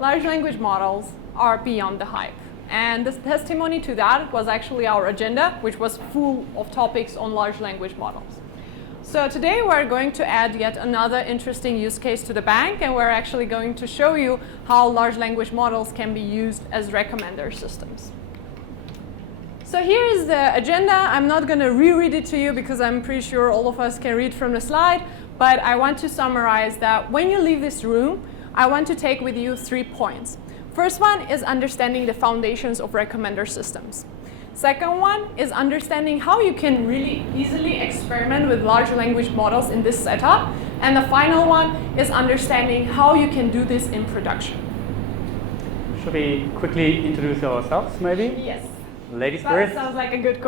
large language models are beyond the hype. And the testimony to that was actually our agenda, which was full of topics on large language models. So today we're going to add yet another interesting use case to the bank, and we're actually going to show you how large language models can be used as recommender systems. So here is the agenda. I'm not going to reread it to you because I'm pretty sure all of us can read from the slide, but I want to summarize that when you leave this room, I want to take with you 3 points. First one is understanding the foundations of recommender systems. Second one is understanding how you can really easily experiment with large language models in this setup. And the final one is understanding how you can do this in production. Should we quickly introduce ourselves, maybe? Yes. Ladies first. That sounds like a good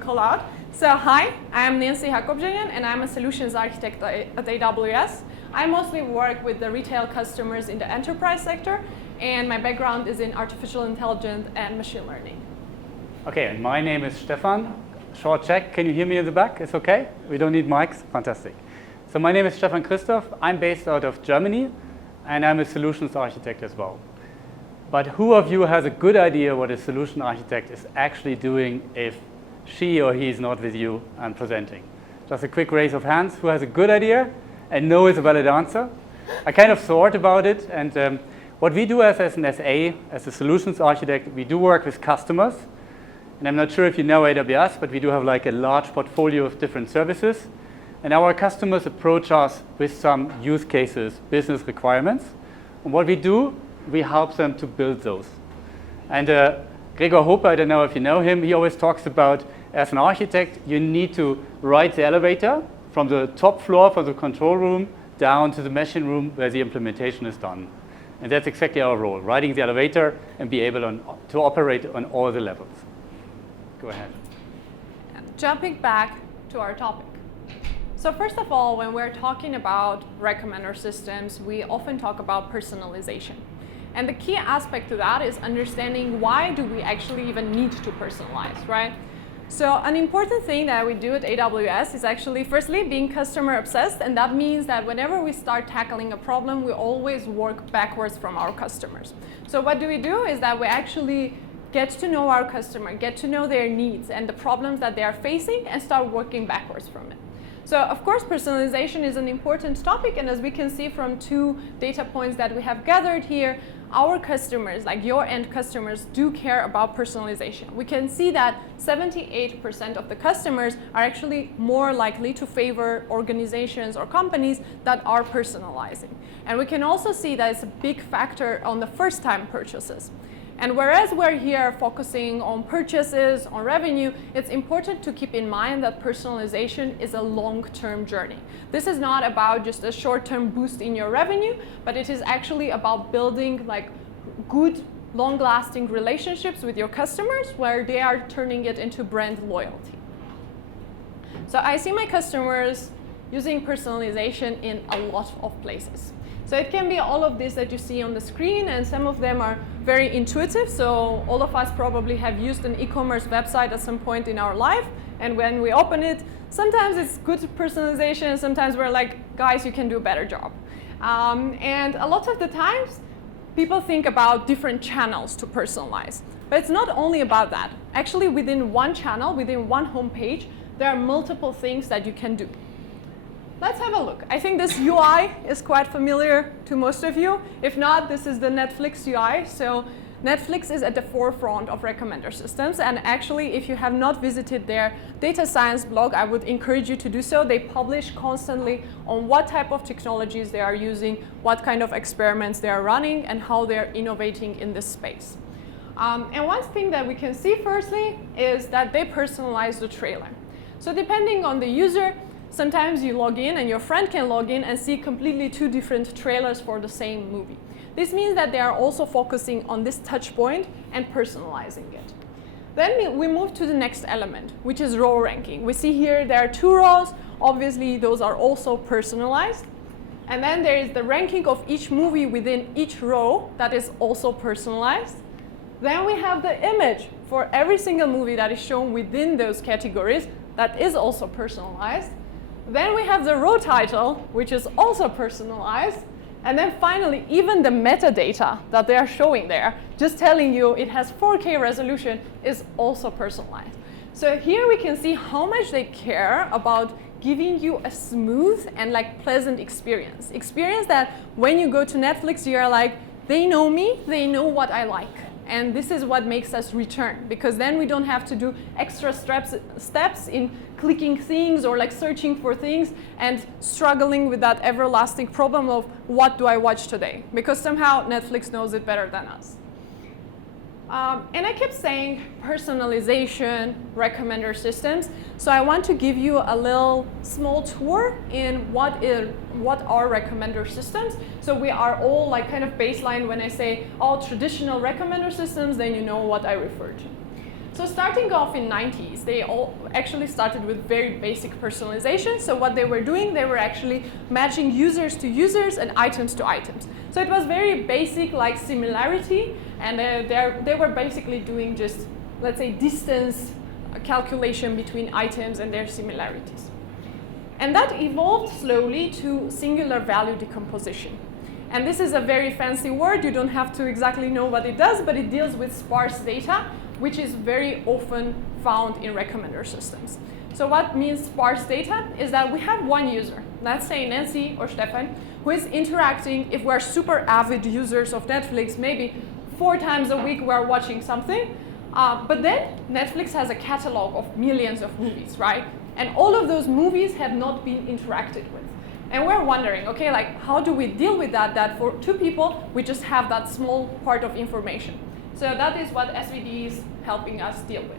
call out. So hi, I'm Nancy Hakobjanyan, and I'm a solutions architect at AWS. I mostly work with the retail customers in the enterprise sector, and my background is in artificial intelligence and machine learning. Okay, and my name is Stefan. Short check, can you hear me in the back? It's okay? We don't need mics? Fantastic. So my name is Stefan Christoph. I'm based out of Germany, and I'm a solutions architect as well. But who of you has a good idea what a solution architect is actually doing if she or he is not with you and presenting? Just a quick raise of hands. Who has a good idea? And no is a valid answer. I kind of thought about it, and what we do as an SA, as a solutions architect, we do work with customers. And I'm not sure if you know AWS, but we do have like a large portfolio of different services. And our customers approach us with some use cases, business requirements. And what we do, we help them to build those. And Gregor Hoppe, I don't know if you know him, he always talks about, as an architect, you need to ride the elevator from the top floor, from the control room, down to the machine room where the implementation is done. And that's exactly our role, riding the elevator and be able to operate on all the levels. Go ahead. Jumping back to our topic. So first of all, when we're talking about recommender systems, we often talk about personalization. And the key aspect to that is understanding why do we actually even need to personalize, right? So an important thing that we do at AWS is actually, firstly, being customer obsessed. And that means that whenever we start tackling a problem, we always work backwards from our customers. So what do is that we actually get to know our customer, get to know their needs and the problems that they are facing, and start working backwards from it. So of course, personalization is an important topic, and as we can see from 2 data points that we have gathered here, our customers, like your end customers, do care about personalization. We can see that 78% of the customers are actually more likely to favor organizations or companies that are personalizing. And we can also see that it's a big factor on the first-time purchases. And whereas we're here focusing on purchases, on revenue, it's important to keep in mind that personalization is a long-term journey. This is not about just a short-term boost in your revenue, but it is actually about building like good, long-lasting relationships with your customers where they are turning it into brand loyalty. So I see my customers using personalization in a lot of places. So it can be all of this that you see on the screen, and some of them are very intuitive. So all of us probably have used an e-commerce website at some point in our life. And when we open it, sometimes it's good personalization. Sometimes we're like, guys, you can do a better job. And a lot of the times, people think about different channels to personalize. But it's not only about that. Actually, within one channel, within one homepage, there are multiple things that you can do. Let's have a look. I think this UI is quite familiar to most of you. If not, this is the Netflix UI. So Netflix is at the forefront of recommender systems. And actually, if you have not visited their data science blog, I would encourage you to do so. They publish constantly on what type of technologies they are using, what kind of experiments they are running, and how they're innovating in this space. And one thing that we can see firstly is that they personalize the trailer. So depending on the user, sometimes you log in and your friend can log in and see completely 2 different trailers for the same movie. This means that they are also focusing on this touch point and personalizing it. Then we move to the next element, which is row ranking. We see here there are 2 rows. Obviously, those are also personalized. And then there is the ranking of each movie within each row that is also personalized. Then we have the image for every single movie that is shown within those categories that is also personalized. Then we have the row title, which is also personalized. And then finally, even the metadata that they are showing there, just telling you it has 4K resolution, is also personalized. So here we can see how much they care about giving you a smooth and like pleasant experience. Experience that when you go to Netflix, you're like, they know me, they know what I like. And this is what makes us return, because then we don't have to do extra steps in clicking things or like searching for things and struggling with that everlasting problem of what do I watch today? Because somehow Netflix knows it better than us. And I kept saying personalization, recommender systems. So I want to give you a little small tour in what are recommender systems. So we are all like kind of baseline when I say all traditional recommender systems, then you know what I refer to. So starting off in 90s, they all actually started with very basic personalization. So what they were doing, they were actually matching users to users and items to items. So it was very basic, like similarity, and they were basically doing just, let's say, distance calculation between items and their similarities. And that evolved slowly to singular value decomposition. And this is a very fancy word. You don't have to exactly know what it does, but it deals with sparse data, which is very often found in recommender systems. So what means sparse data is that we have one user, let's say Nancy or Stefan, who is interacting. If we're super avid users of Netflix, maybe 4 times a week we're watching something. But then Netflix has a catalog of millions of movies, right? And all of those movies have not been interacted with. And we're wondering, okay, like how do we deal with that for 2 people, we just have that small part of information. So that is what SVD is helping us deal with.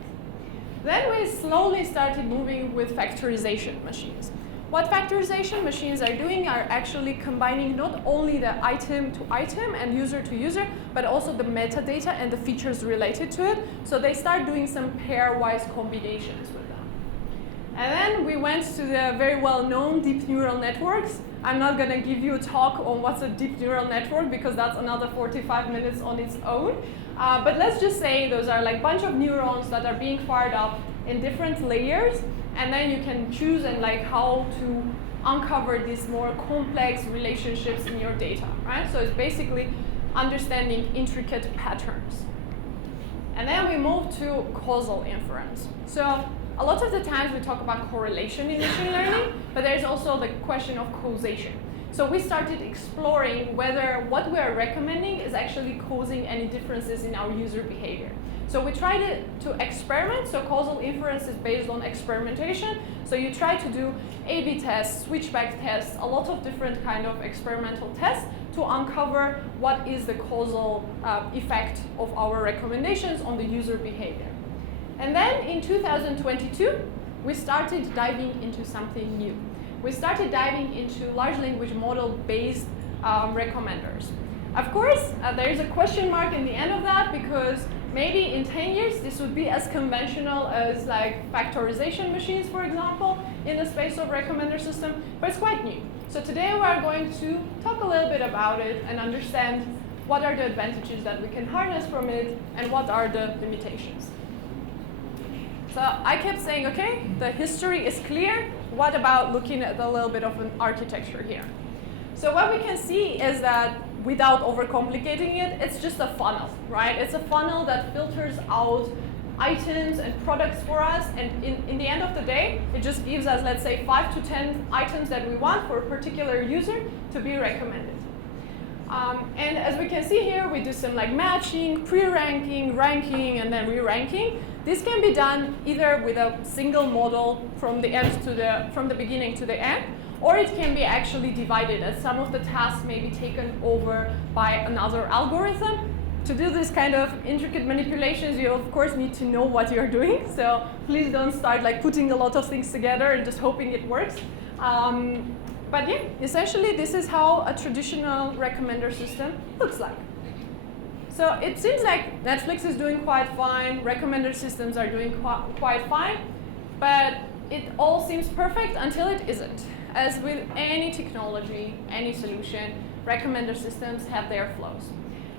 Then we slowly started moving with factorization machines. What factorization machines are doing are actually combining not only the item to item and user to user, but also the metadata and the features related to it. So they start doing some pairwise combinations with them. And then we went to the very well-known deep neural networks. I'm not going to give you a talk on what's a deep neural network because that's another 45 minutes on its own. But let's just say those are like a bunch of neurons that are being fired up in different layers, and then you can choose and like how to uncover these more complex relationships in your data, right? So it's basically understanding intricate patterns. And then we move to causal inference. So a lot of the times we talk about correlation in machine learning, but there's also the question of causation. So we started exploring whether what we are recommending is actually causing any differences in our user behavior. So we tried to experiment. So causal inference is based on experimentation. So you try to do A/B tests, switchback tests, a lot of different kind of experimental tests to uncover what is the causal effect of our recommendations on the user behavior. And then in 2022, we started diving into something new. We started diving into large language model-based recommenders. Of course, there is a question mark in the end of that because maybe in 10 years, this would be as conventional as like factorization machines, for example, in the space of recommender system, but it's quite new. So today we are going to talk a little bit about it and understand what are the advantages that we can harness from it and what are the limitations. So I kept saying, okay, the history is clear. What about looking at a little bit of an architecture here? So what we can see is that without overcomplicating it, it's just a funnel, right? It's a funnel that filters out items and products for us. And in the end of the day, it just gives us, let's say, 5 to 10 items that we want for a particular user to be recommended. And as we can see here, we do some like matching, pre-ranking, ranking, and then re-ranking. This can be done either with a single model from the beginning to the end, or it can be actually divided as some of the tasks may be taken over by another algorithm. To do this kind of intricate manipulations, you of course need to know what you're doing. So please don't start like putting a lot of things together and just hoping it works. But yeah, essentially this is how a traditional recommender system looks like. So it seems like Netflix is doing quite fine, recommender systems are doing quite fine, but it all seems perfect until it isn't. As with any technology, any solution, recommender systems have their flaws.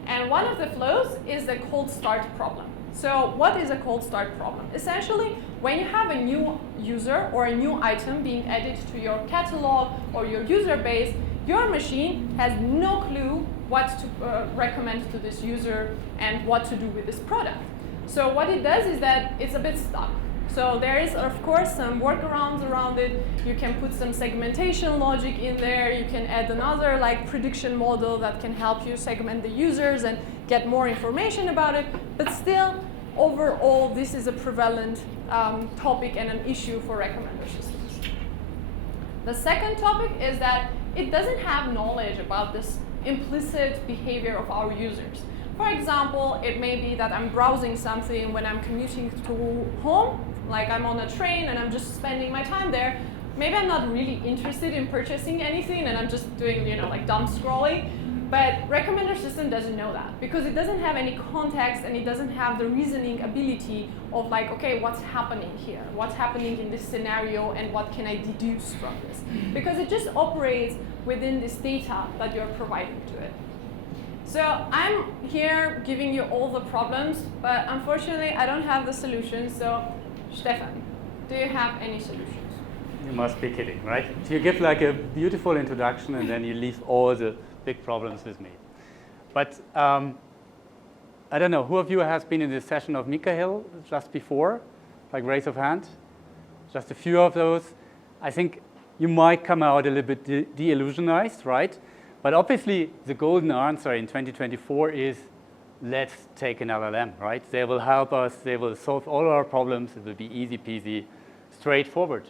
And one of the flaws is the cold start problem. So what is a cold start problem? Essentially, when you have a new user or a new item being added to your catalog or your user base, your machine has no clue what to recommend to this user and what to do with this product. So what it does is that it's a bit stuck. So there is, of course, some workarounds around it. You can put some segmentation logic in there. You can add another like prediction model that can help you segment the users and get more information about it. But still, overall, this is a prevalent topic and an issue for recommender systems. The second topic is that it doesn't have knowledge about this implicit behavior of our users. For example, it may be that I'm browsing something when I'm commuting to home, like I'm on a train and I'm just spending my time there. Maybe I'm not really interested in purchasing anything and I'm just doing, like dumb scrolling. But recommender system doesn't know that because it doesn't have any context and it doesn't have the reasoning ability of like, okay, what's happening here? What's happening in this scenario and what can I deduce from this? Because it just operates within this data that you're providing to it. So I'm here giving you all the problems, but unfortunately I don't have the solutions. So Stefan, do you have any solutions? You must be kidding, right? You give like a beautiful introduction and then you leave all the big problems with me. But I don't know, who of you has been in this session of Mikhail just before? Like raise of hand? Just a few of those. I think you might come out a little bit de-illusionized, right? But obviously the golden answer in 2024 is let's take an LLM, right? They will help us, they will solve all our problems, it will be easy peasy, straightforward.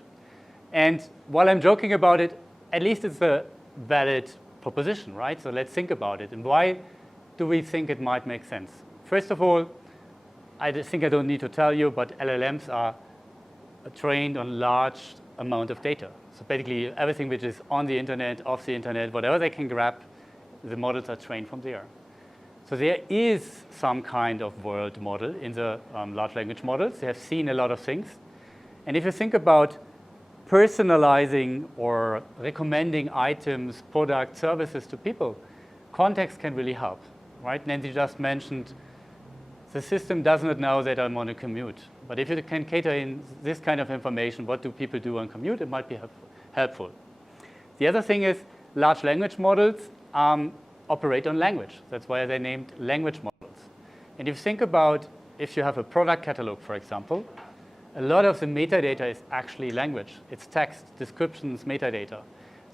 And while I'm joking about it, at least it's a valid proposition, right? So let's think about it. And why do we think it might make sense? First of all, I think I don't need to tell you, but LLMs are trained on large amount of data. So basically everything which is on the internet, off the internet, whatever they can grab, the models are trained from there. So there is some kind of world model in the large language models. They have seen a lot of things. And if you think about personalizing or recommending items, products, services to people, context can really help, right? Nancy just mentioned the system does not know that I'm on a commute. But if you can cater in this kind of information, what do people do on commute, it might be helpful. The other thing is large language models operate on language. That's why they're named language models. And if you think about if you have a product catalog, for example, a lot of the metadata is actually language. It's text, descriptions, metadata.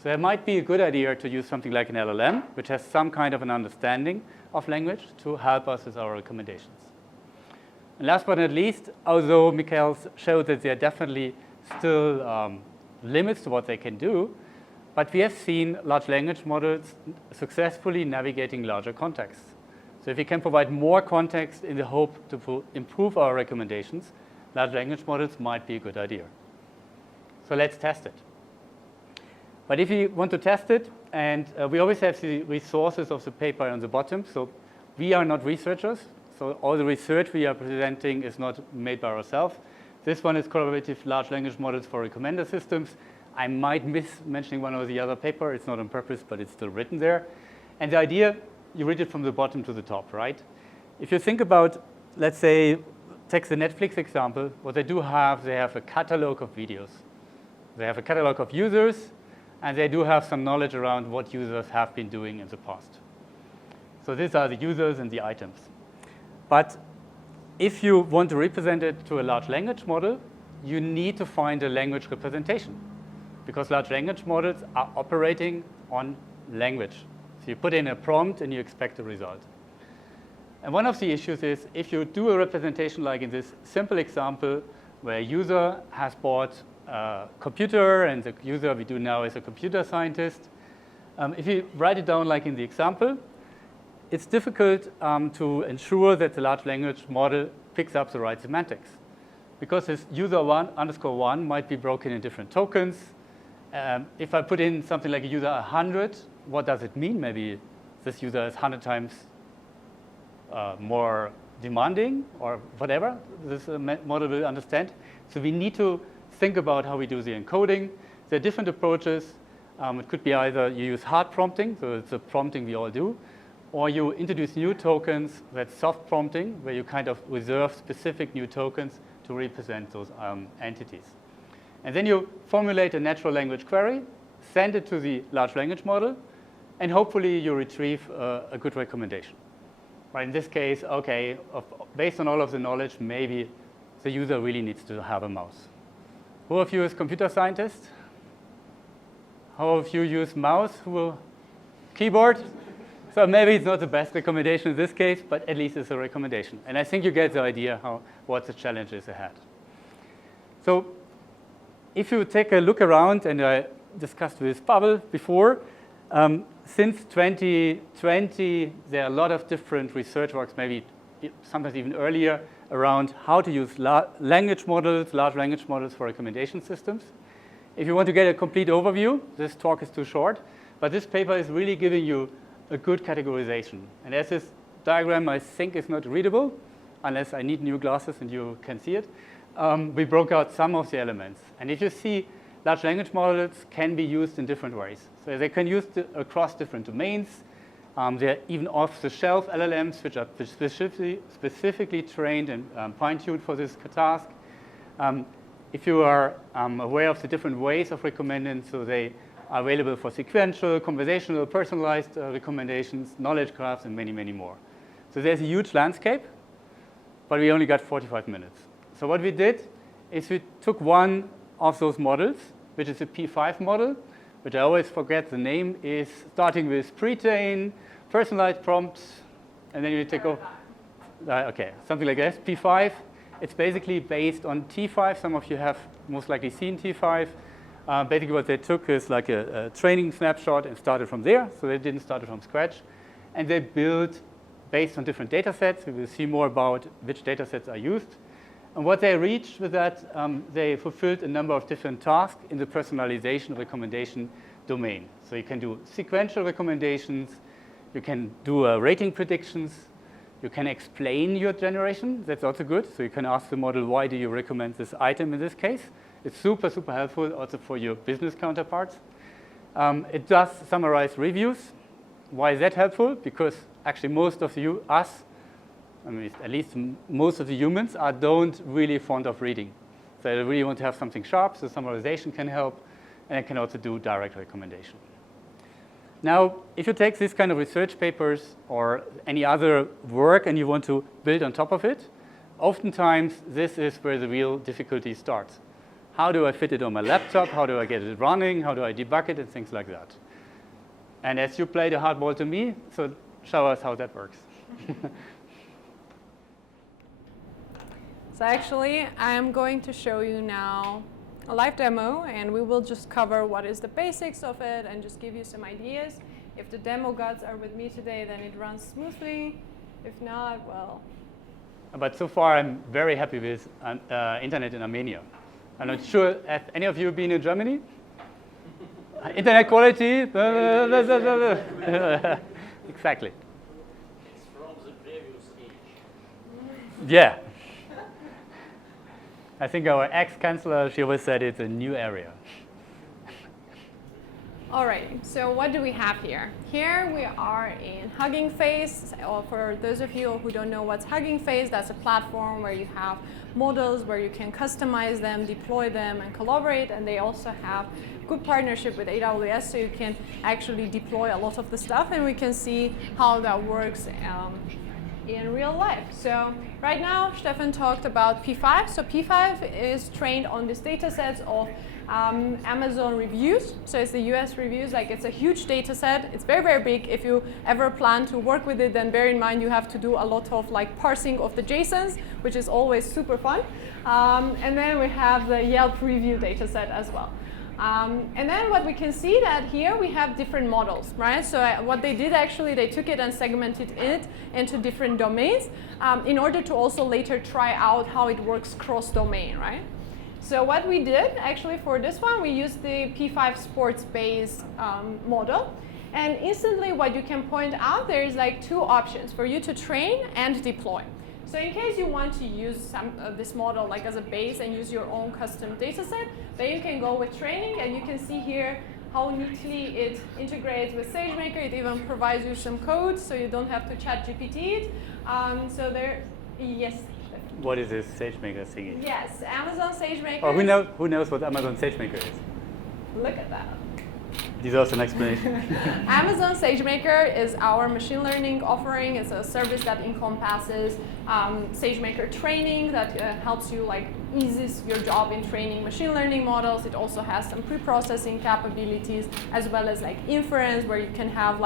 So it might be a good idea to use something like an LLM, which has some kind of an understanding of language to help us with our recommendations. And last but not least, although Mikhail showed that there are definitely still limits to what they can do, but we have seen large language models successfully navigating larger contexts. So if we can provide more context in the hope to improve our recommendations, large language models might be a good idea. So let's test it. But if you want to test it, and we always have the resources of the paper on the bottom, so we are not researchers, so all the research we are presenting is not made by ourselves. This one is collaborative large language models for recommender systems. I might miss mentioning one or the other paper. It's not on purpose, but it's still written there. And the idea, you read it from the bottom to the top, right? If you think about, let's say, take the Netflix example, what they do have, they have a catalog of videos. They have a catalog of users, and they do have some knowledge around what users have been doing in the past. So these are the users and the items. But if you want to represent it to a large language model, you need to find a language representation, because large language models are operating on language. So you put in a prompt and you expect a result. And one of the issues is if you do a representation like in this simple example where a user has bought a computer and the user we do now is a computer scientist, if you write it down like in the example, it's difficult to ensure that the large language model picks up the right semantics. Because this user1_1 might be broken in different tokens. If I put in something like a user 100, what does it mean? Maybe this user is 100 times more demanding or whatever this model will understand. So we need to think about how we do the encoding. There are different approaches. It could be either you use hard prompting, so it's a prompting we all do, or you introduce new tokens, that's soft prompting, where you kind of reserve specific new tokens to represent those entities. And then you formulate a natural language query, send it to the large language model, and hopefully you retrieve a good recommendation. Right, in this case, okay, based on all of the knowledge, maybe the user really needs to have a mouse. Who of you is computer scientist? How of you use mouse? Keyboard? So maybe it's not the best recommendation in this case, but at least it's a recommendation. And I think you get the idea what the challenge is ahead. So if you take a look around, and I discussed with Pavel before, since 2020, there are a lot of different research works, maybe sometimes even earlier, around how to use large language models for recommendation systems. If you want to get a complete overview, this talk is too short, but this paper is really giving you a good categorization. And as this diagram, I think, is not readable, unless I need new glasses and you can see it, we broke out some of the elements. And if you see, large language models can be used in different ways. So they can be used across different domains. They're even off-the-shelf LLMs, which are specifically trained and fine-tuned for this task. If you are aware of the different ways of recommending, so they are available for sequential, conversational, personalized recommendations, knowledge graphs, and many, many more. So there's a huge landscape, but we only got 45 minutes. So what we did is we took one of those models, which is a P5 model, which I always forget the name, is starting with pre-train, personalized prompts, and then you take okay, something like that, P5. It's basically based on T5. Some of you have most likely seen T5. Basically what they took is like a training snapshot and started from there, so they didn't start from scratch. And they built based on different data sets. We will see more about which data sets are used. And what they reached with that, they fulfilled a number of different tasks in the personalization recommendation domain. So you can do sequential recommendations, you can do rating predictions, you can explain your generation. That's also good. So you can ask the model, why do you recommend this item in this case? It's super, super helpful also for your business counterparts. It does summarize reviews. Why is that helpful? Because actually most of you, at least most of the humans, don't really fond of reading. So they really want to have something sharp, so summarization can help, and it can also do direct recommendation. Now, if you take this kind of research papers or any other work and you want to build on top of it, oftentimes this is where the real difficulty starts. How do I fit it on my laptop? How do I get it running? How do I debug it? And things like that. And as you played a hardball to me, so show us how that works. So actually, I'm going to show you now a live demo, and we will just cover what is the basics of it and just give you some ideas. If the demo gods are with me today, then it runs smoothly. If not, well. But so far, I'm very happy with internet in Armenia. I'm not sure, have any of you been in Germany? Internet quality? Exactly. It's from the previous age. Yeah. I think our ex-chancellor, she always said it's a new area. All right, so what do we have here? Here we are in Hugging Face. Or for those of you who don't know what's Hugging Face, that's a platform where you have models where you can customize them, deploy them, and collaborate. And they also have good partnership with AWS, so you can actually deploy a lot of the stuff, and we can see how that works in real life. So right now, Stefan talked about P5. So P5 is trained on these data sets of Amazon reviews. So it's the US reviews. Like, it's a huge data set. It's very, very big. If you ever plan to work with it, then bear in mind you have to do a lot of like parsing of the JSONs, which is always super fun. And then we have the Yelp review data set as well. And then what we can see that here we have different models, right? So what they did actually, they took it and segmented it into different domains in order to also later try out how it works cross-domain, right? So what we did actually for this one, we used the P5 sports-based model. And instantly what you can point out, there is like two options for you to train and deploy. So in case you want to use this model like as a base and use your own custom data set, then you can go with training, and you can see here how neatly it integrates with SageMaker. It even provides you some code, so you don't have to chat GPT it. So there, yes. What is this SageMaker thingy? Yes, Amazon SageMaker. Oh, who knows what Amazon SageMaker is? Look at that. deserves an explanation. Amazon SageMaker is our machine learning offering. It's a service that encompasses SageMaker training that helps you eases your job in training machine learning models. It also has some pre-processing capabilities as well as inference where you can have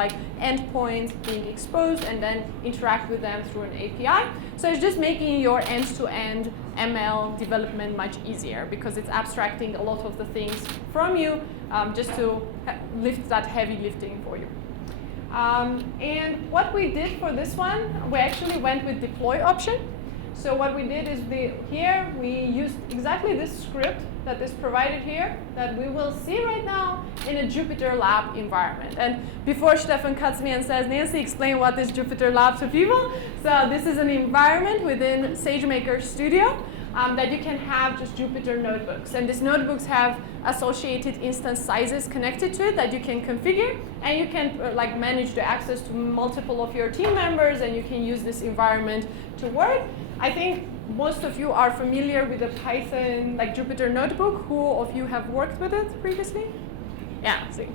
endpoints being exposed and then interact with them through an API. So it's just making your end-to-end ML development much easier because it's abstracting a lot of the things from you just to lift that heavy lifting for you. And what we did for this one, we actually went with deploy option. So what we did is here we used exactly this script that is provided here that we will see right now in a Jupyter Lab environment. And before Stefan cuts me and says, Nancy, explain what is Jupyter Lab to people. So this is an environment within SageMaker Studio that you can have just Jupyter notebooks. And these notebooks have associated instance sizes connected to it that you can configure. And you can manage the access to multiple of your team members, and you can use this environment to work. I think most of you are familiar with the Python Jupyter notebook. Who of you have worked with it previously? Yeah, see.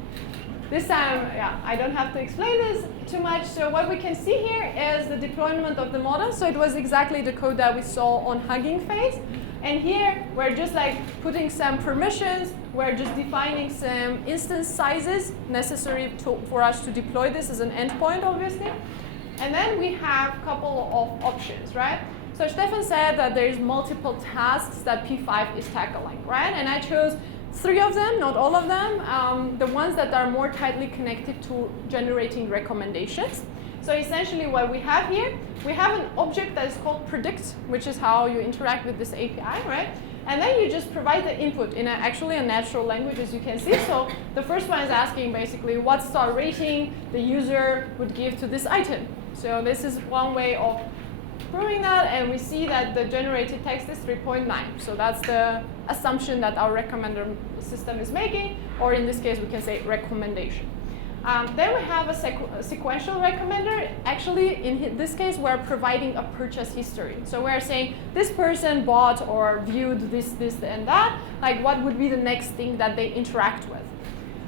This time, I don't have to explain this too much. So what we can see here is the deployment of the model. So it was exactly the code that we saw on Hugging Face. And here, we're just putting some permissions. We're just defining some instance sizes necessary for us to deploy this as an endpoint, obviously. And then we have a couple of options, right? So Stefan said that there's multiple tasks that P5 is tackling, right? And I chose 3 of them, not all of them, the ones that are more tightly connected to generating recommendations. So essentially what we have here, we have an object that is called predict, which is how you interact with this API, right? And then you just provide the input in actually a natural language, as you can see. So the first one is asking basically what star rating the user would give to this item. So this is one way of proving that, and we see that the generated text is 3.9. So that's the assumption that our recommender system is making, or in this case, we can say recommendation. Then we have a sequential recommender. Actually, in this case, we're providing a purchase history. So we're saying this person bought or viewed this, and that. What would be the next thing that they interact with?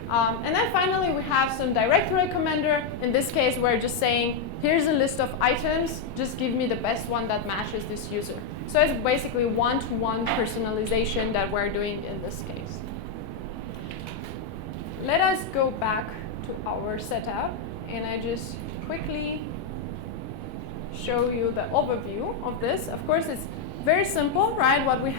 And then finally, we have some direct recommender. In this case, we're just saying, here's a list of items. Just give me the best one that matches this user. So it's basically one-to-one personalization that we're doing in this case. Let us go back to our setup, and I just quickly show you the overview of this. Of course, it's very simple, right? What we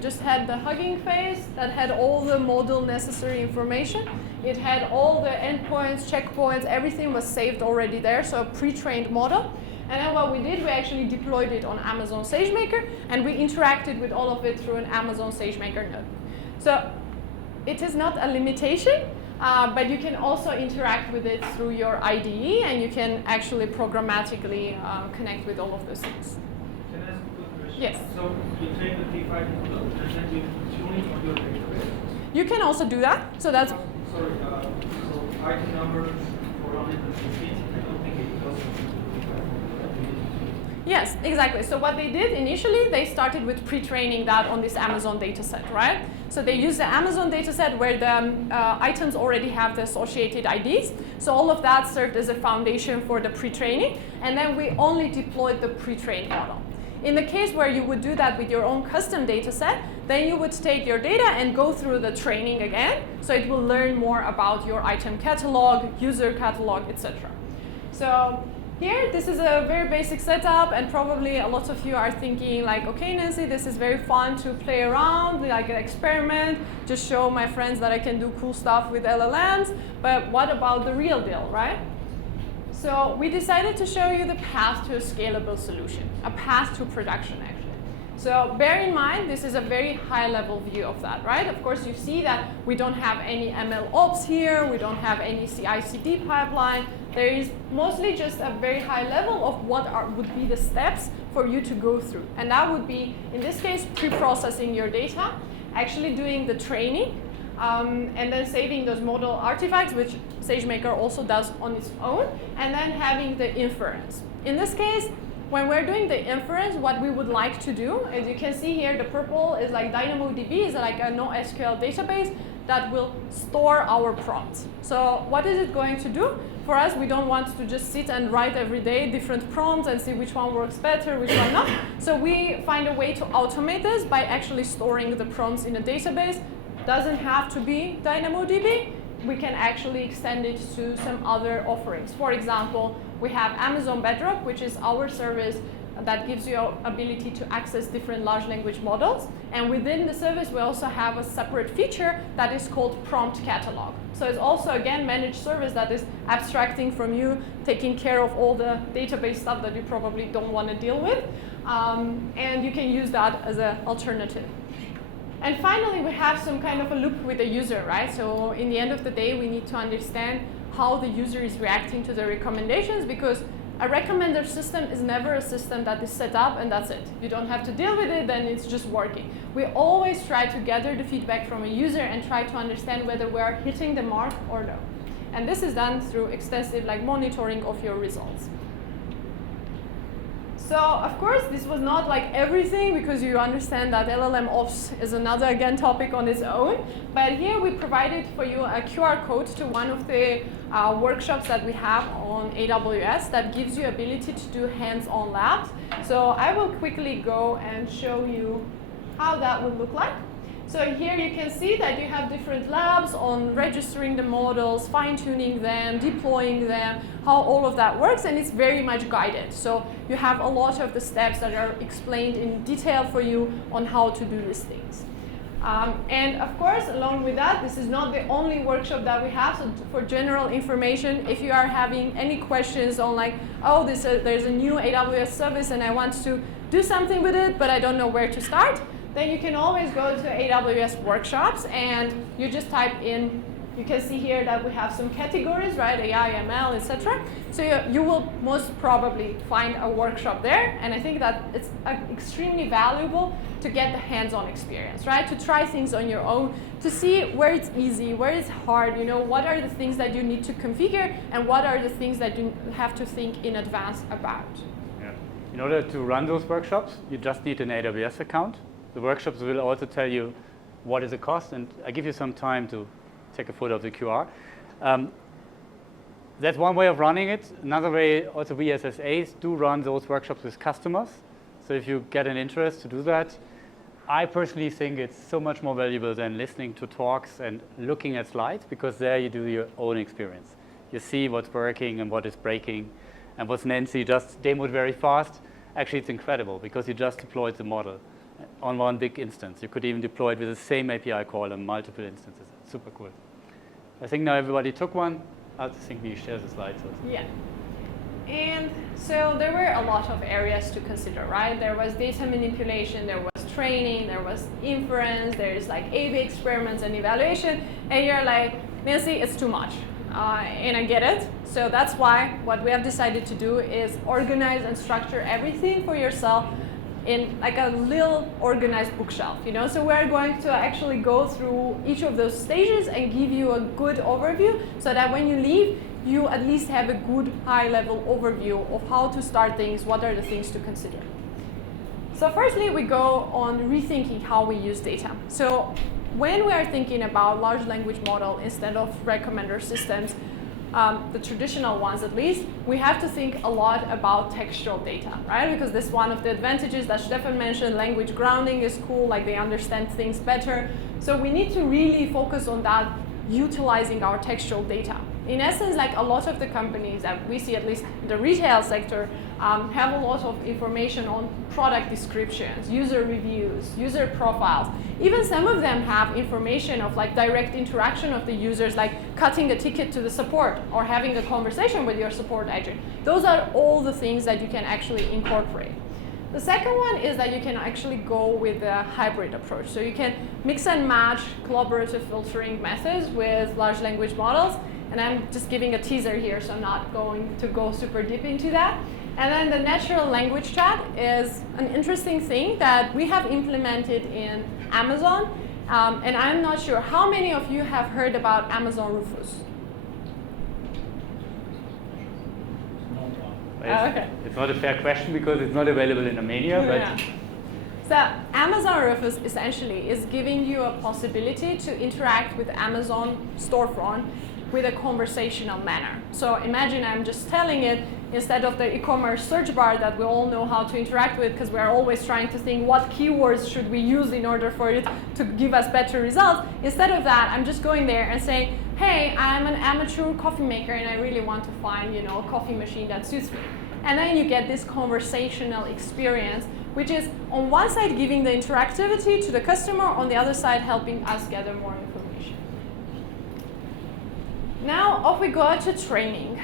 just had the Hugging Face that had all the model necessary information. It had all the endpoints, checkpoints, everything was saved already there, so a pre-trained model. And then what we did, we actually deployed it on Amazon SageMaker, and we interacted with all of it through an Amazon SageMaker node. So it is not a limitation, but you can also interact with it through your IDE, and you can actually programmatically connect with all of those things. Can I ask a quick question? Yes. So you take the P5 model and then you tune it on your database. You can also do that. So that's Sorry, so item number 415, I don't think it goes into the P5 model. Yes, exactly. So what they did initially, they started with pre-training that on this Amazon dataset, right? So they used the Amazon dataset where the items already have the associated IDs. So all of that served as a foundation for the pre-training. And then we only deployed the pre-trained model. In the case where you would do that with your own custom data set, then you would take your data and go through the training again. So it will learn more about your item catalog, user catalog, etc. So here, this is a very basic setup, and probably a lot of you are thinking okay, Nancy, this is very fun to play around, an experiment, just show my friends that I can do cool stuff with LLMs, but what about the real deal, right? So we decided to show you the path to a scalable solution, a path to production, actually. So bear in mind, this is a very high-level view of that, right? Of course, you see that we don't have any ML ops here. We don't have any CI/CD pipeline. There is mostly just a very high level of what would be the steps for you to go through. And that would be, in this case, pre-processing your data, actually doing the training, and then saving those model artifacts, which SageMaker also does on its own, and then having the inference. In this case, when we're doing the inference, what we would like to do, as you can see here, the purple is DynamoDB is a NoSQL database. that will store our prompts. So what is it going to do? For us, we don't want to just sit and write every day different prompts and see which one works better, which one not. So we find a way to automate this by actually storing the prompts in a database. Doesn't have to be DynamoDB. We can actually extend it to some other offerings. For example, we have Amazon Bedrock, which is our service that gives you ability to access different large language models. And within the service, we also have a separate feature that is called Prompt Catalog. So it's also, again, managed service that is abstracting from you, taking care of all the database stuff that you probably don't want to deal with. And you can use that as an alternative. And finally, we have some kind of a loop with the user, right? So in the end of the day, we need to understand how the user is reacting to the recommendations, because a recommender system is never a system that is set up and that's it. You don't have to deal with it, then it's just working. We always try to gather the feedback from a user and try to understand whether we're hitting the mark or no. And this is done through extensive monitoring of your results. So of course, this was not everything, because you understand that LLM Ops is another, again, topic on its own. But here we provided for you a QR code to one of the workshops that we have on AWS that gives you ability to do hands-on labs. So I will quickly go and show you how that would look like. So here you can see that you have different labs on registering the models, fine-tuning them, deploying them, how all of that works, and it's very much guided. So you have a lot of the steps that are explained in detail for you on how to do these things. And of course, along with that, this is not the only workshop that we have. So for general information, if you are having any questions on oh, there's a new AWS service and I want to do something with it, but I don't know where to start, then you can always go to AWS workshops and you just type in. You can see here that we have some categories, right? AI, ML, etc. So you will most probably find a workshop there, and I think that it's extremely valuable to get the hands-on experience, right? To try things on your own, to see where it's easy, where it's hard, what are the things that you need to configure, and what are the things that you have to think in advance about. Yeah. In order to run those workshops, you just need an AWS account. The workshops will also tell you what is the cost, and I give you some time to take a photo of the QR. That's one way of running it. Another way, also we as SAs do run those workshops with customers. So if you get an interest to do that, I personally think it's so much more valuable than listening to talks and looking at slides, because there you do your own experience. You see what's working and what is breaking, and what Nancy just demoed very fast. Actually, it's incredible, because you just deployed the model on one big instance. You could even deploy it with the same API call on multiple instances. It's super cool. I think now everybody took one. I think we share the slides also. Yeah. And so there were a lot of areas to consider, right? There was data manipulation, there was training, there was inference, there's A/B experiments and evaluation. And you're like, Nancy, it's too much. And I get it. So that's why what we have decided to do is organize and structure everything for yourself in a little organized bookshelf, So we're going to actually go through each of those stages and give you a good overview, so that when you leave, you at least have a good high-level overview of how to start things, what are the things to consider. So firstly, we go on rethinking how we use data. So when we are thinking about large language model instead of recommender systems, the traditional ones at least, we have to think a lot about textual data, right? Because this is one of the advantages that Stefan mentioned. Language grounding is cool, they understand things better. So we need to really focus on that, utilizing our textual data. In essence, a lot of the companies that we see, at least the retail sector, have a lot of information on product descriptions, user reviews, user profiles. Even some of them have information of direct interaction of the users, like cutting a ticket to the support or having a conversation with your support agent. Those are all the things that you can actually incorporate. The second one is that you can actually go with a hybrid approach. So you can mix and match collaborative filtering methods with large language models. And I'm just giving a teaser here, so I'm not going to go super deep into that. And then the natural language chat is an interesting thing that we have implemented in Amazon. And I'm not sure, how many of you have heard about Amazon Rufus? Okay. It's not a fair question because it's not available in Armenia, but So Amazon Rufus essentially is giving you a possibility to interact with Amazon storefront with a conversational manner. So imagine I'm just telling it, instead of the e-commerce search bar that we all know how to interact with, because we're always trying to think what keywords should we use in order for it to give us better results. Instead of that, I'm just going there and saying, hey, I'm an amateur coffee maker and I really want to find, a coffee machine that suits me. And then you get this conversational experience, which is on one side giving the interactivity to the customer, on the other side helping us gather more information. Now off we go to training.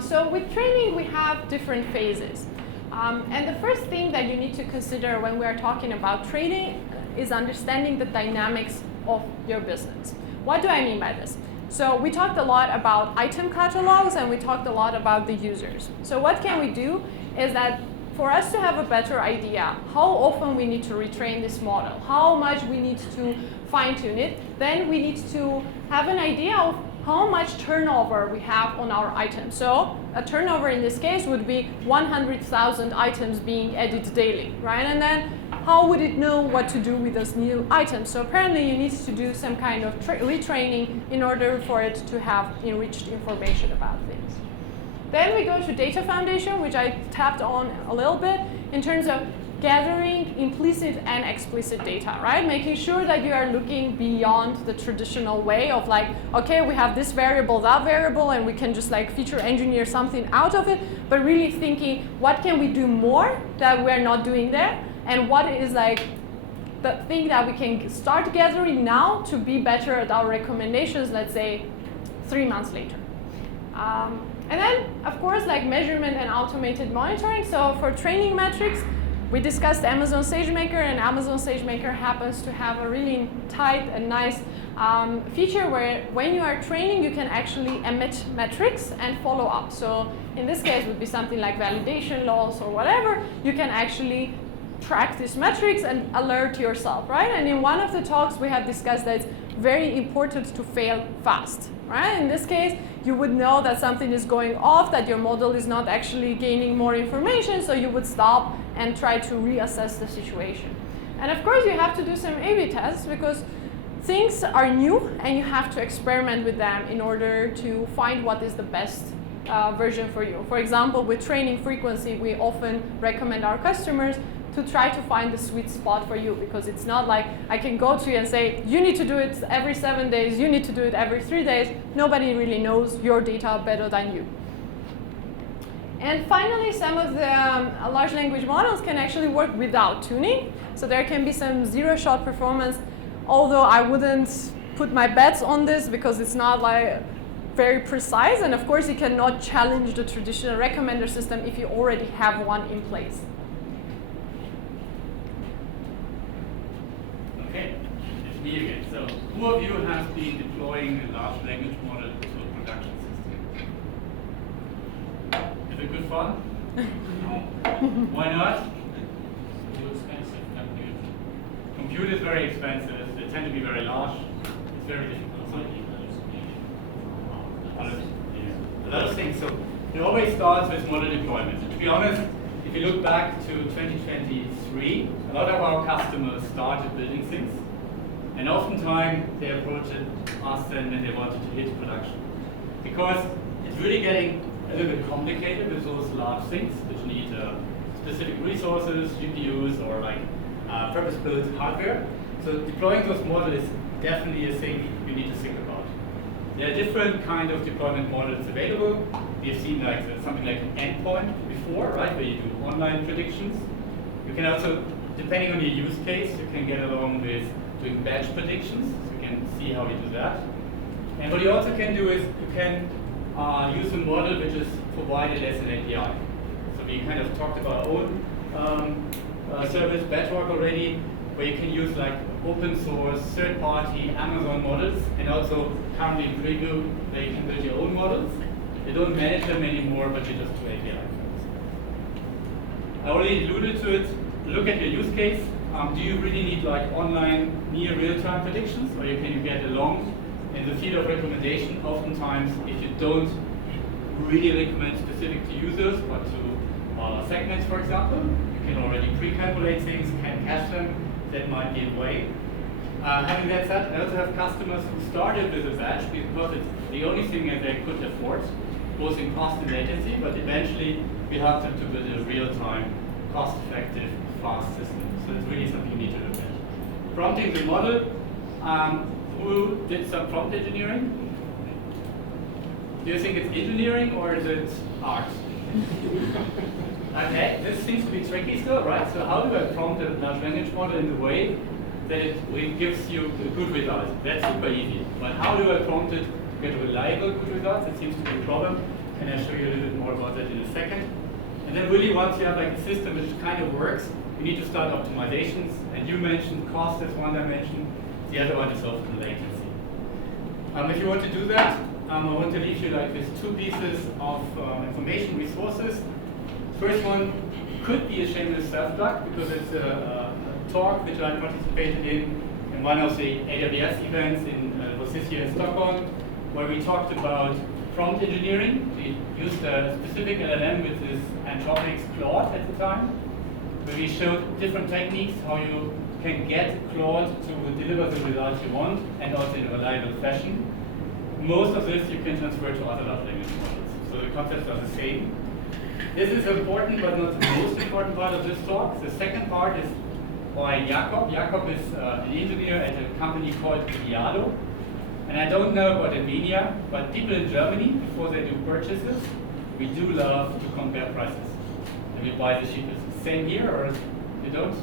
So with training we have different phases. And the first thing that you need to consider when we are talking about training is understanding the dynamics of your business. What do I mean by this? So we talked a lot about item catalogs and we talked a lot about the users. So what can we do is that for us to have a better idea how often we need to retrain this model, how much we need to fine-tune it, then we need to have an idea of how much turnover we have on our items. So a turnover in this case would be 100,000 items being added daily, right? And then how would it know what to do with those new items? So apparently you need to do some kind of retraining in order for it to have enriched information about things. Then we go to data foundation, which I tapped on a little bit in terms of gathering implicit and explicit data, right? Making sure that you are looking beyond the traditional way of like, okay, we have this variable, that variable, and we can just like feature engineer something out of it, but really thinking, what can we do more that we're not doing there? And what is like the thing that we can start gathering now to be better at our recommendations, let's say 3 months later. And then, of course, like measurement and automated monitoring. So for training metrics, we discussed Amazon SageMaker, and Amazon SageMaker happens to have a really tight and nice feature where when you are training, you can actually emit metrics and follow up. So in this case, it would be something like validation loss or whatever. You can actually track these metrics and alert yourself, right? And in one of the talks, we have discussed that it's very important to fail fast, right? In this case, you would know that something is going off, that your model is not actually gaining more information, so you would stop and try to reassess the situation. And of course, you have to do some A/B tests because things are new and you have to experiment with them in order to find what is the best version for you. For example, with training frequency, we often recommend our customers to try to find the sweet spot for you, because it's not like I can go to you and say, you need to do it every 7 days, you need to do it every 3 days. Nobody really knows your data better than you. And finally, some of the large language models can actually work without tuning. So there can be some zero-shot performance, although I wouldn't put my bets on this because it's not like very precise. And of course, you cannot challenge the traditional recommender system if you already have one in place. Okay, it's me again. So, who of you has been deploying a large language model to a production system? Is it good fun? No. Why not? Too expensive compute. Compute is very expensive. They tend to be very large. It's very difficult. So, a lot of things. So, it always starts with model deployment. And to be honest, if you look back to 2023, a lot of our customers started building things, and oftentimes they approached us and then they wanted to hit production. Because it's really getting a little bit complicated with those large things, which need specific resources, GPUs, or like purpose-built hardware. So deploying those models is definitely a thing you need to think about. There are different kind of deployment models available. We've seen like something like an endpoint before, right, where you do online predictions. You can also, depending on your use case, you can get along with doing batch predictions. So you can see how you do that. And what you also can do is you can use a model which is provided as an API. So we kind of talked about our own service, Bedrock, already, where you can use like open source, third-party Amazon models, and also currently in preview where you can build your own models. You don't manage them anymore, but you just do API calls. I already alluded to it. Look at your use case. Do you really need like online near real-time predictions, or can you get along in the field of recommendation? Oftentimes, if you don't really recommend specific to users, but to segments, for example, you can already preview recalculate things, can cache them, that might be a way. Having that said, I also have customers who started with a batch because it's the only thing that they could afford, both in cost and latency, but eventually we help them to build a real-time, cost-effective, fast system. So it's really something you need to look at. Prompting the model, who did some prompt engineering? Do you think it's engineering or is it art? Okay, this seems to be tricky still, right? So how do I prompt a large language model in the way that it gives you a good result? That's super easy. But how do I prompt it to get reliable good results? It seems to be a problem, and I'll show you a little bit more about that in a second. And then really once you have like a system which kind of works, you need to start optimizations. And you mentioned cost as one dimension. The other one is often latency. If you want to do that, I want to leave you like with two pieces of information resources. First one could be a shameless self-plug because it's a talk which I participated in one of the AWS events was this year in Stockholm, where we talked about prompt engineering. We used a specific LLM with this Anthropic's Claude at the time, where we showed different techniques how you can get Claude to deliver the results you want and also in a reliable fashion. Most of this you can transfer to other large language models. So the concepts are the same. This is important, but not the most important part of this talk. The second part is by Jakob. Jakob is an engineer at a company called Viado. And I don't know about Armenia, but people in Germany, before they do purchases, we do love to compare prices. And we buy the cheapest. Same here, or you don't?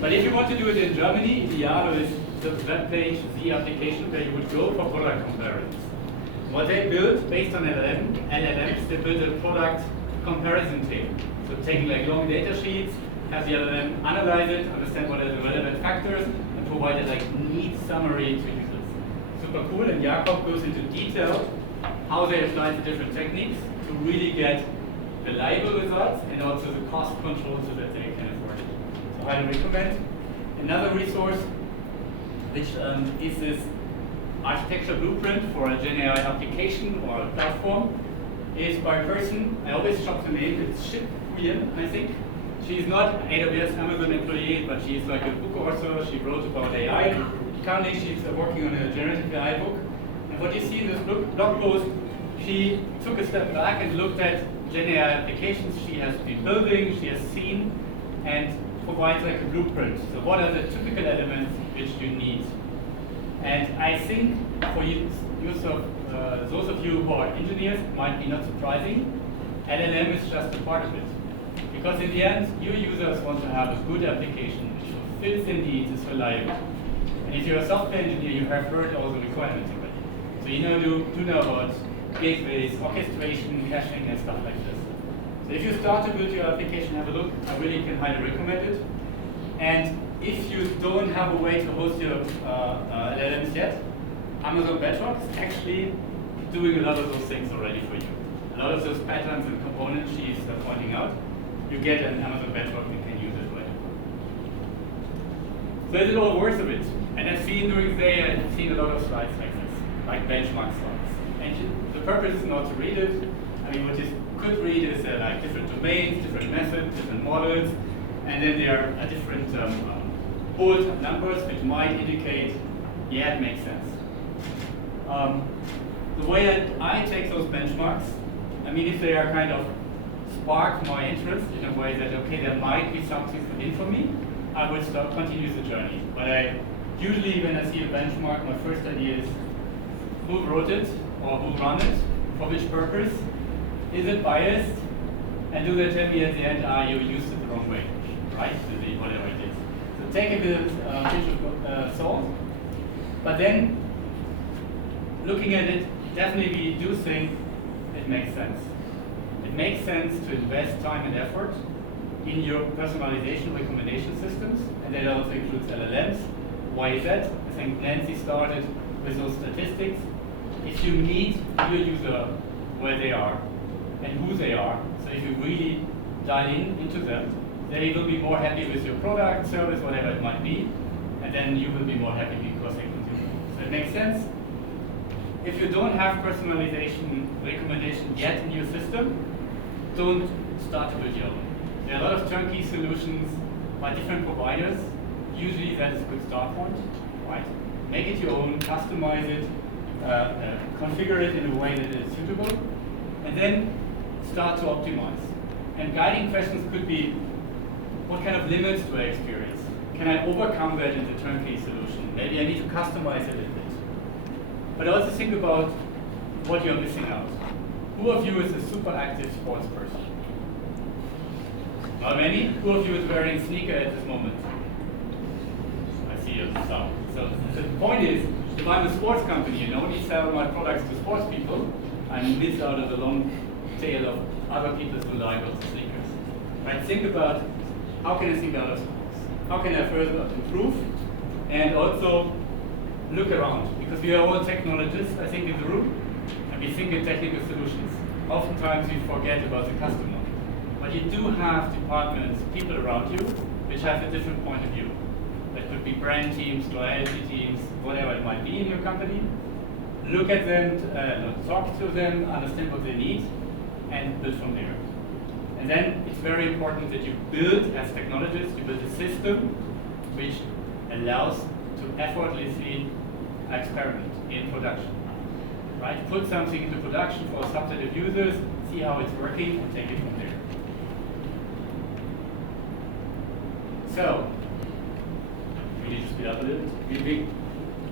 But if you want to do it in Germany, Viado is the web page, the application where you would go for product comparisons. What they built based on LLMs, they built a product comparison table. So taking like long data sheets, have the LLM analyze it, understand what are the relevant factors, and provide a like neat summary to users. Super cool, and Jakob goes into detail how they apply the different techniques to really get reliable results and also the cost control so that they can afford it. So I highly recommend. Another resource, which is this architecture blueprint for a GenAI application or a platform, is by a person, I always shop the name, it's Ship Queen, I think. She's not an AWS Amazon employee, but she's like a book author. She wrote about AI. Currently, she's working on a generative AI book. And what you see in this blog post, she took a step back and looked at GenAI applications she has been building, she has seen, and provides like a blueprint. So what are the typical elements which you need? And I think for those of you who are engineers, it might be not surprising. LLM is just a part of it. Because in the end, your users want to have a good application which fulfills their needs, is reliable. And if you're a software engineer, you have heard all the requirements already. So you know about gateways, orchestration, caching, and stuff like this. So if you start to build your application, have a look. I really can highly recommend it. And if you don't have a way to host your LLMs yet, Amazon Bedrock is actually doing a lot of those things already for you. A lot of those patterns and components she's pointing out, you get an Amazon Bedrock and can use it right. So is it all worth of it? And I've seen during the day, I've seen a lot of slides like this, like benchmark slides. And the purpose is not to read it. I mean, what you could read is like different domains, different methods, different models, and then there are different bold numbers which might indicate, yeah, it makes sense. The way that I take those benchmarks, I mean, if they are kind of spark my interest in a way that, okay, there might be something in for me, I would continue the journey. But I usually, when I see a benchmark, my first idea is who wrote it or who ran it, for which purpose, is it biased, and do they tell me at the end, you used it the wrong way, right? Whatever it is. So take it with a pinch of salt, but then looking at it, definitely we do think it makes sense. It makes sense to invest time and effort in your personalization recommendation systems, and that also includes LLMs. Why is that? I think Nancy started with those statistics. If you meet your user where they are and who they are, so if you really dial into them, they will be more happy with your product, service, whatever it might be, and then you will be more happy because they consume it. So it makes sense. If you don't have personalization recommendation yet in your system, don't start to build your own. There are a lot of turnkey solutions by different providers. Usually that is a good start point, right? Make it your own, customize it, configure it in a way that is suitable, and then start to optimize. And guiding questions could be, what kind of limits do I experience? Can I overcome that in the turnkey solution? Maybe I need to customize it a little bit. But also think about what you're missing out. Who of you is a super active sports person? Not many? Who of you is wearing sneaker at this moment? I see you. So the point is, if I'm a sports company and only sell my products to sports people, I miss out on the long tail of other people who like also sneakers. Right? Think about, how can I think out of sports? How can I further improve? And also look around, because we are all technologists, I think, in the room, and we think in technical solutions. Oftentimes we forget about the customer. But you do have departments, people around you, which have a different point of view. That could be brand teams, loyalty teams, whatever it might be in your company. Look at them, talk to them, understand what they need, and build from there. And then it's very important that you build, as technologists, you build a system which allows to effortlessly experiment in production. Right? Put something into production for a subset of users, see how it's working, and take it from there. So, we need to speed up a little bit. We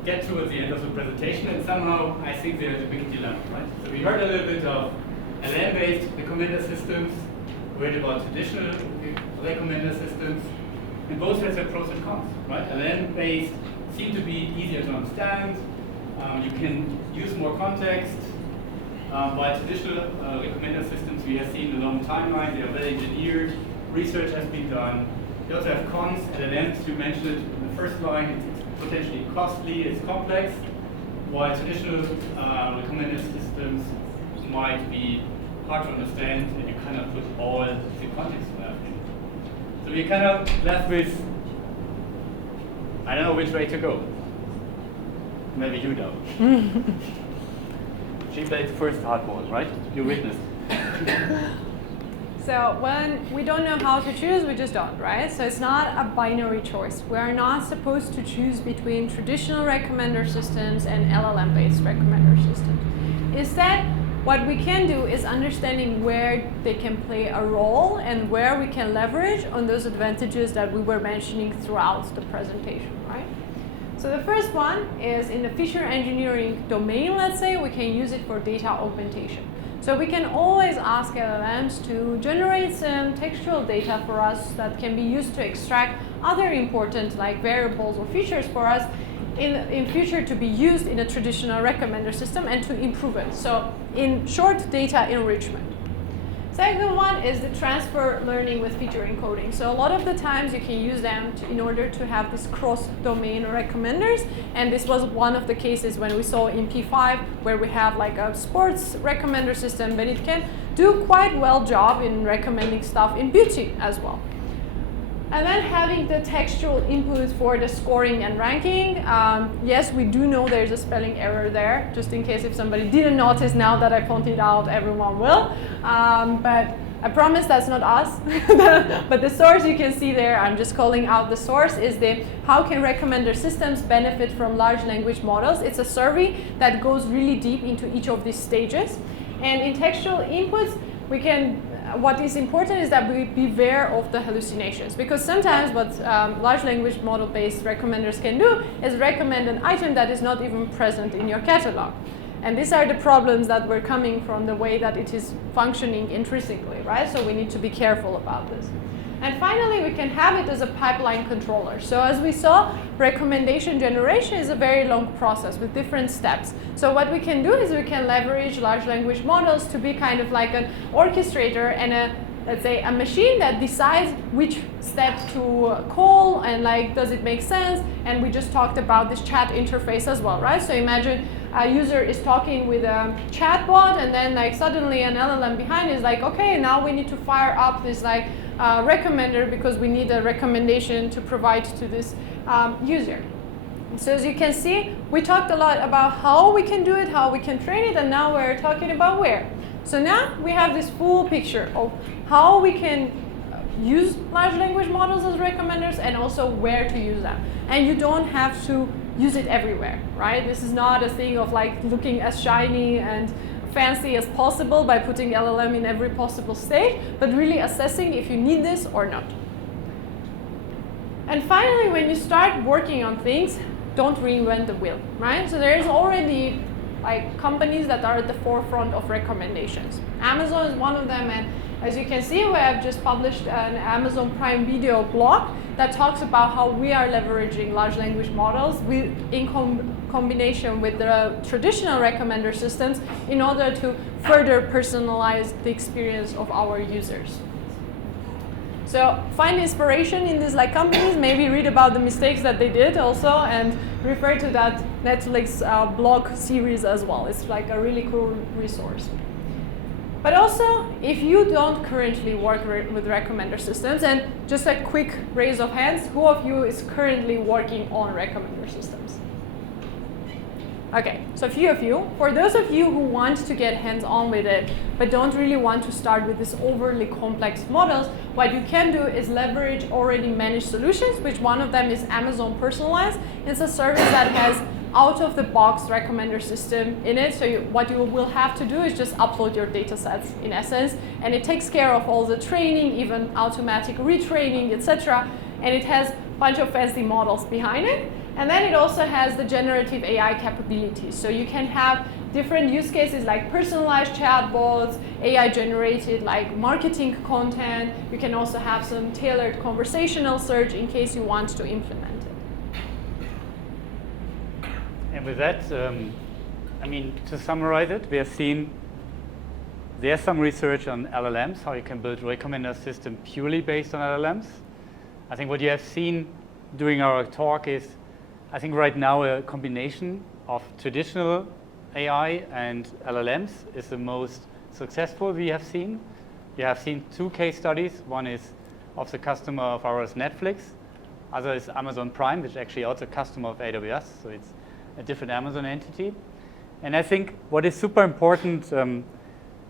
get towards the end of the presentation, and somehow I think there's a big dilemma, right? So we heard a little bit of LLM-based recommender systems, we heard about traditional recommender systems, and both have their pros and cons, right? LLM-based seem to be easier to understand. You can use more context. While traditional recommender systems, we have seen a long timeline, they are well engineered, research has been done. We also have cons, LLMs, you mentioned it in the first line, it's potentially costly, it's complex, while traditional recommender systems might be hard to understand, and you cannot put all the context in that. So we're kind of left with, I don't know which way to go. Maybe you know. She played the first hardball, right? You witnessed. So when we don't know how to choose, we just don't, right? So it's not a binary choice. We are not supposed to choose between traditional recommender systems and LLM-based recommender systems. Instead, what we can do is understanding where they can play a role and where we can leverage on those advantages that we were mentioning throughout the presentation, right? So the first one is in the feature engineering domain, let's say, we can use it for data augmentation. So we can always ask LLMs to generate some textual data for us that can be used to extract other important like variables or features for us in future to be used in a traditional recommender system and to improve it. So in short, data enrichment. Second one is the transfer learning with feature encoding. So a lot of the times you can use them in order to have this cross-domain recommenders. And this was one of the cases when we saw in P5 where we have like a sports recommender system, but it can do quite well job in recommending stuff in beauty as well. And then having the textual input for the scoring and ranking. Yes, we do know there's a spelling error there, just in case if somebody didn't notice now that I pointed out, everyone will. But I promise that's not us. But the source you can see there, I'm just calling out the source, is the How Can Recommender Systems Benefit from Large Language Models? It's a survey that goes really deep into each of these stages. And in textual inputs, we can what is important is that we beware of the hallucinations, because sometimes what large language model based recommenders can do is recommend an item that is not even present in your catalog. And these are the problems that were coming from the way that it is functioning intrinsically, right? So we need to be careful about this. And finally, we can have it as a pipeline controller. So as we saw, recommendation generation is a very long process with different steps. So what we can do is we can leverage large language models to be kind of like an orchestrator and let's say a machine that decides which step to call and like, does it make sense? And we just talked about this chat interface as well, right? So imagine a user is talking with a chatbot and then like suddenly an LLM behind is like, okay, now we need to fire up this like recommender because we need a recommendation to provide to this user. So as you can see, we talked a lot about how we can do it, how we can train it, and now we're talking about where. So now we have this full picture of how we can use large language models as recommenders and also where to use them. And you don't have to use it everywhere, right? This is not a thing of like looking as shiny and fancy as possible by putting LLM in every possible state, but really assessing if you need this or not. And finally, when you start working on things, don't reinvent the wheel, right? So there is already like companies that are at the forefront of recommendations. Amazon is one of them, and as you can see, we have just published an Amazon Prime Video blog that talks about how we are leveraging large language models in combination with the traditional recommender systems in order to further personalize the experience of our users. So find inspiration in these like companies, maybe read about the mistakes that they did also, and refer to that Netflix blog series as well. It's like a really cool resource. But also, if you don't currently work with recommender systems, and just a quick raise of hands, who of you is currently working on recommender systems? Okay, so a few of you. For those of you who want to get hands-on with it, but don't really want to start with these overly complex models, what you can do is leverage already managed solutions, which one of them is Amazon Personalized. It's a service that has out-of-the-box recommender system in it. So what you will have to do is just upload your data sets in essence, and it takes care of all the training, even automatic retraining, etc. And it has a bunch of fancy models behind it. And then it also has the generative AI capabilities. So you can have different use cases like personalized chatbots, AI-generated like marketing content. You can also have some tailored conversational search in case you want to implement it. And with that, I mean, to summarize it, we have seen there's some research on LLMs, how you can build recommender system purely based on LLMs. I think what you have seen during our talk is, I think right now a combination of traditional AI and LLMs is the most successful we have seen. We have seen 2 case studies. One is of the customer of ours, Netflix. Other is Amazon Prime, which is actually also a customer of AWS. So it's a different Amazon entity. And I think what is super important,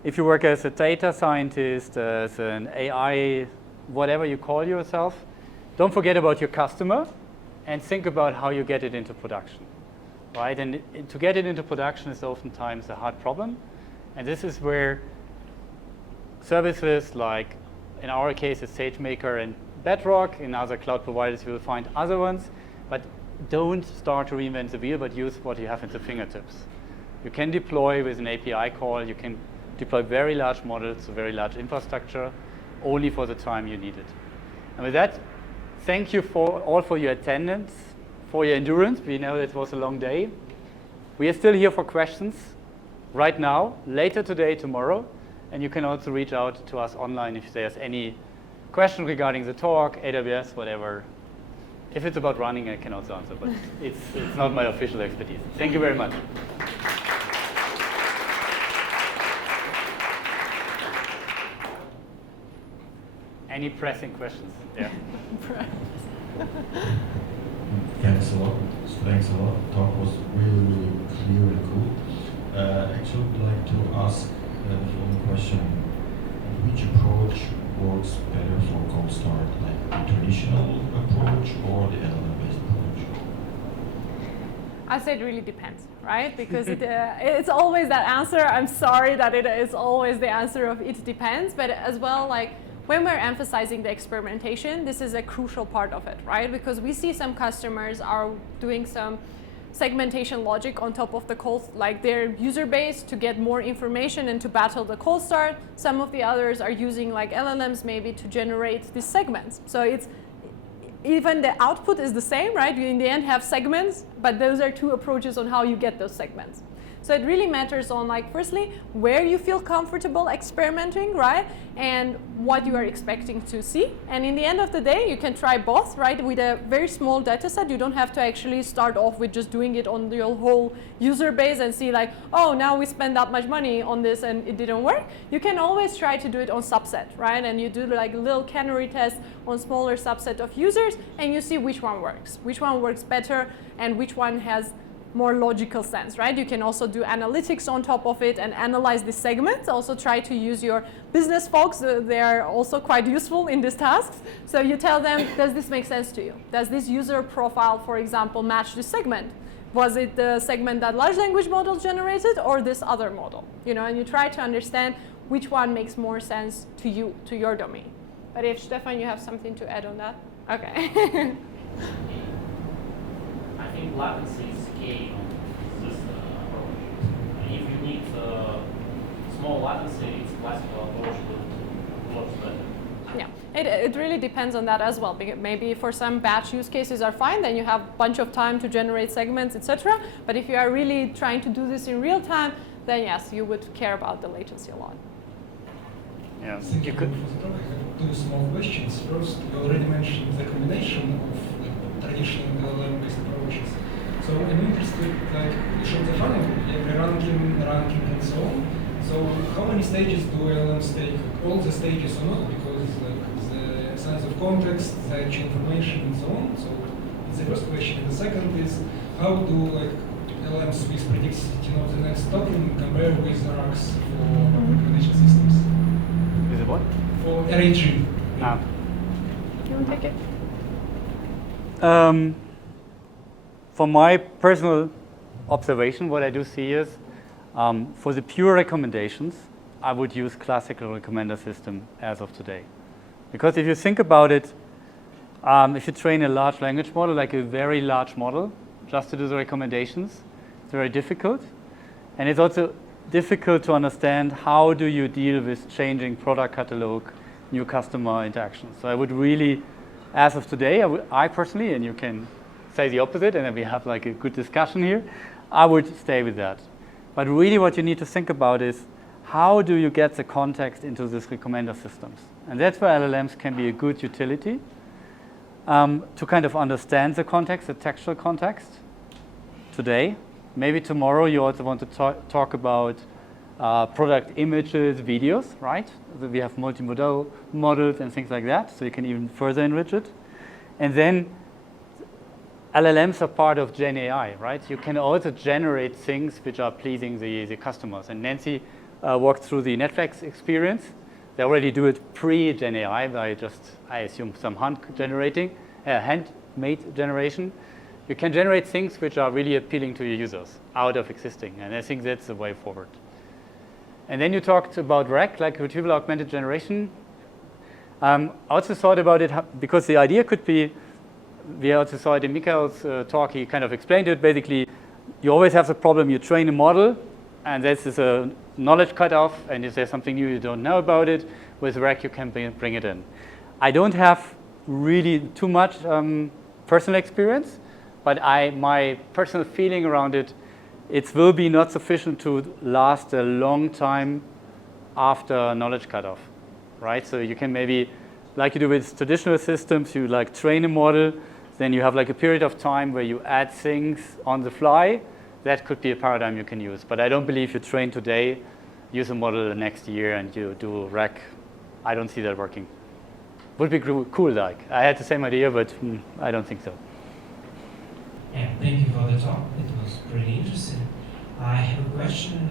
if you work as a data scientist, as an AI, whatever you call yourself, don't forget about your customer and think about how you get it into production, right? And to get it into production is oftentimes a hard problem. And this is where services like, in our case, it's SageMaker and Bedrock. In other cloud providers, you will find other ones. But don't start to reinvent the wheel, but use what you have at the fingertips. You can deploy with an API call. You can deploy very large models, very large infrastructure, only for the time you need it. And with that, thank you all for your attendance, for your endurance. We know it was a long day. We are still here for questions right now, later today, tomorrow. And you can also reach out to us online if there's any question regarding the talk, AWS, whatever. If it's about running, I can also answer, but it's not my official expertise. Thank you very much. Any pressing questions? Yeah. Thanks a lot. Thanks a lot. The talk was really, really clear and cool. Actually, I would like to ask the following question. Which approach works better for cold start, like the traditional approach or the LLM-based approach? I say it really depends, right? Because it's always that answer. I'm sorry that it is always the answer of it depends, but as well, like, when we're emphasizing the experimentation, this is a crucial part of it, right? Because we see some customers are doing some segmentation logic on top of the cold, like their user base, to get more information and to battle the cold start. Some of the others are using like LLMs maybe to generate these segments. So it's even the output is the same, right? You in the end have segments, but those are 2 approaches on how you get those segments. So it really matters on, like, firstly, where you feel comfortable experimenting, right? And what you are expecting to see. And in the end of the day, you can try both, right? With a very small data set, you don't have to actually start off with just doing it on your whole user base and see like, oh, now we spend that much money on this and it didn't work. You can always try to do it on subset, right? And you do like a little canary test on smaller subset of users and you see which one works better and which one has more logical sense, right? You can also do analytics on top of it and analyze the segments. Also try to use your business folks. They are also quite useful in these tasks. So you tell them, does this make sense to you? Does this user profile, for example, match this segment? Was it the segment that large language model generated or this other model? You know, and you try to understand which one makes more sense to you, to your domain. But if Stefan, you have something to add on that? Okay. I think latency is key on this approach. If you need small latency, it's classical approach that works better. Yeah, it really depends on that as well. Because maybe for some batch use cases are fine, then you have a bunch of time to generate segments, etc. But if you are really trying to do this in real time, then yes, you would care about the latency a lot. Yeah, Thank you you could. for the talk. I have two small questions. First, you already mentioned the combination of traditional LLM-based approaches. So I'm interested, like you showed the funnel, every ranking, and so on. So how many stages do LLMs take? All the stages or not? Because like the sense of context, the actual information, and so on. So it's the first question. The second is how do like LLMs with predictivity of the next token compare with RAGs for recommendation systems? Is it what? For RAG. Ah. You want to take it? From my personal observation, what I do see is for the pure recommendations, I would use classical recommender system as of today. Because if you think about it, if you train a large language model, like a very large model, just to do the recommendations, it's very difficult. And it's also difficult to understand how do you deal with changing product catalog, new customer interactions. So I would really, as of today, I personally, and you can say the opposite, and then we have like a good discussion here, I would stay with that. But really what you need to think about is how do you get the context into these recommender systems? And that's where LLMs can be a good utility to kind of understand the context, the textual context today. Maybe tomorrow you also want to talk about product images, videos, right? So we have multimodal models and things like that, so you can even further enrich it. And then LLMs are part of Gen AI, right? You can also generate things which are pleasing the customers. And Nancy walked through the Netflix experience. They already do it pre-Gen AI by just, I assume, some handmade generation. You can generate things which are really appealing to your users out of existing. And I think that's the way forward. And then you talked about RAG, like retrieval augmented generation. I also thought about it because the idea could be, we also saw it in Mikhail's talk, he kind of explained it. Basically, you always have the problem, you train a model, and this is a knowledge cutoff, and if there's something new you don't know about it, with RAG you can bring it in. I don't have really too much personal experience, but my personal feeling around it, it will be not sufficient to last a long time after knowledge cutoff, right? So you can maybe, like you do with traditional systems, you like train a model, then you have like a period of time where you add things on the fly. That could be a paradigm you can use. But I don't believe you train today, use a model the next year, and you do RAG. I don't see that working. Would be cool, like. I had the same idea, but I don't think so. Yeah, thank you for the talk. It was pretty interesting. I have a question.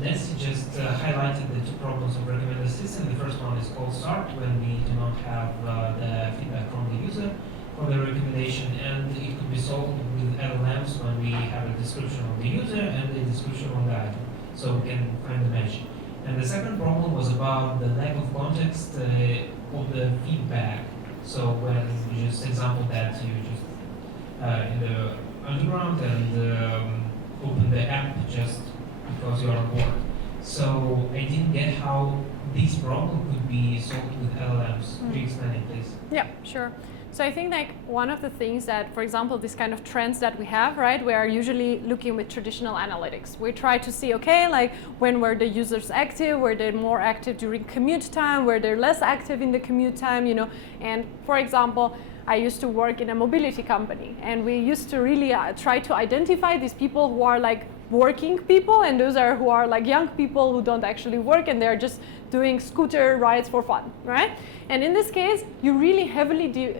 Nancy just highlighted the two problems of recommender system. The first one is cold start, when we do not have the feedback from the user for the recommendation, and it could be solved with LLMs when we have a description of the user and a description of the item, so we can find the match. And the second problem was about the lack of context of the feedback. So when you just example that you just in the underground and open the app just because you are bored. So I didn't get how this problem could be solved with LLMs. Could you explain it, please? Yeah, sure. So I think like one of the things that, for example, this kind of trends that we have, right? We are usually looking with traditional analytics. We try to see, okay, like when were the users active? Were they more active during commute time? Were they less active in the commute time? You know, and for example, I used to work in a mobility company, and we used to really try to identify these people who are like working people, and those are who are like young people who don't actually work, and they're just doing scooter rides for fun, right? And in this case, you really heavily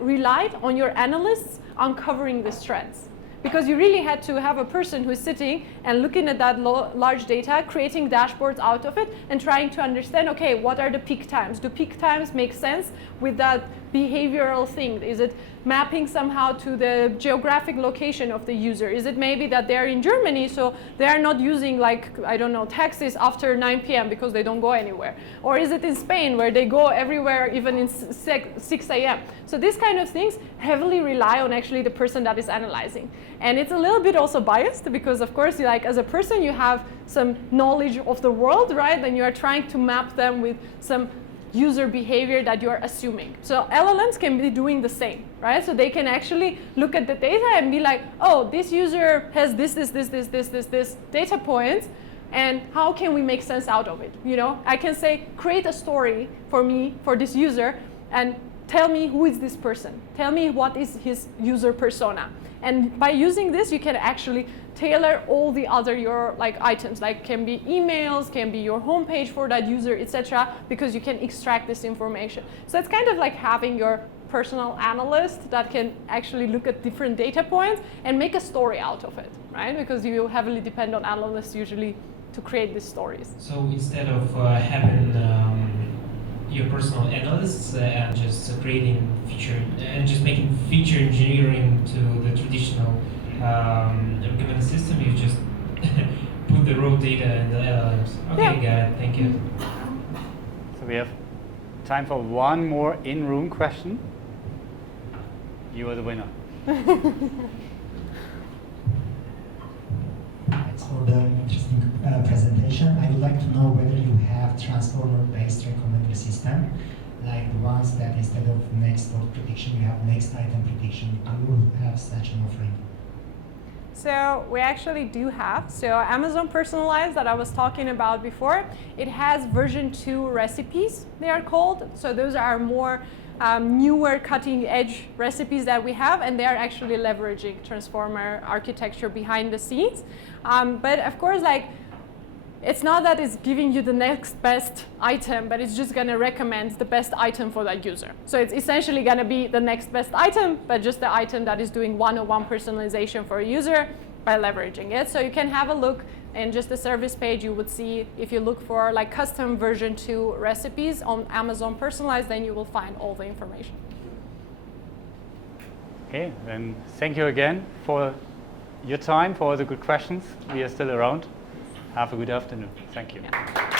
relied on your analysts uncovering these trends. because you really had to have a person who's sitting and looking at that large data, creating dashboards out of it, and trying to understand, okay, what are the peak times? Do peak times make sense with that behavioral thing? Is it mapping somehow to the geographic location of the user? Is it maybe that they're in Germany, so they're not using, like, I don't know, taxis after 9 p.m. because they don't go anywhere? Or is it in Spain where they go everywhere even in 6 a.m.? So these kind of things heavily rely on actually the person that is analyzing. And it's a little bit also biased because, of course, like as a person, you have some knowledge of the world, right? And you are trying to map them with some user behavior that you are assuming. So LLMs can be doing the same, right? So they can actually look at the data and be like, oh, this user has this data points, and how can we make sense out of it? You know, I can say, create a story for me, for this user, and tell me who is this person. Tell me what is his user persona. And by using this, you can actually tailor all the other your items, like can be emails, can be your homepage for that user, etc., because you can extract this information. So it's kind of like having your personal analyst that can actually look at different data points and make a story out of it, right? Because you heavily depend on analysts usually to create these stories. So instead of having your personal analysts and just creating feature and just making feature engineering to the traditional recommender system, you just put the raw data in the LLMs. Okay, Yeah. got it. Thank you. So we have time for one more in-room question. You are the winner. Thanks for the interesting presentation. I would like to know whether you have transformer-based recommender system, like the ones that instead of next word prediction, you have next item prediction. Do you have such an offering? So we actually do have. So Amazon Personalized that I was talking about before, it has version 2 recipes, they are called. So those are more newer cutting edge recipes that we have, and they are actually leveraging transformer architecture behind the scenes. But of course, like, it's not that it's giving you the next best item, but it's just going to recommend the best item for that user. So it's essentially going to be the next best item, but just the item that is doing one-on-one personalization for a user by leveraging it. So you can have a look in just the service page. You would see, if you look for like custom version 2 recipes on Amazon Personalized, then you will find all the information. Okay, then thank you again for your time, for all the good questions. We are still around. Have a good afternoon. Thank you. Yeah.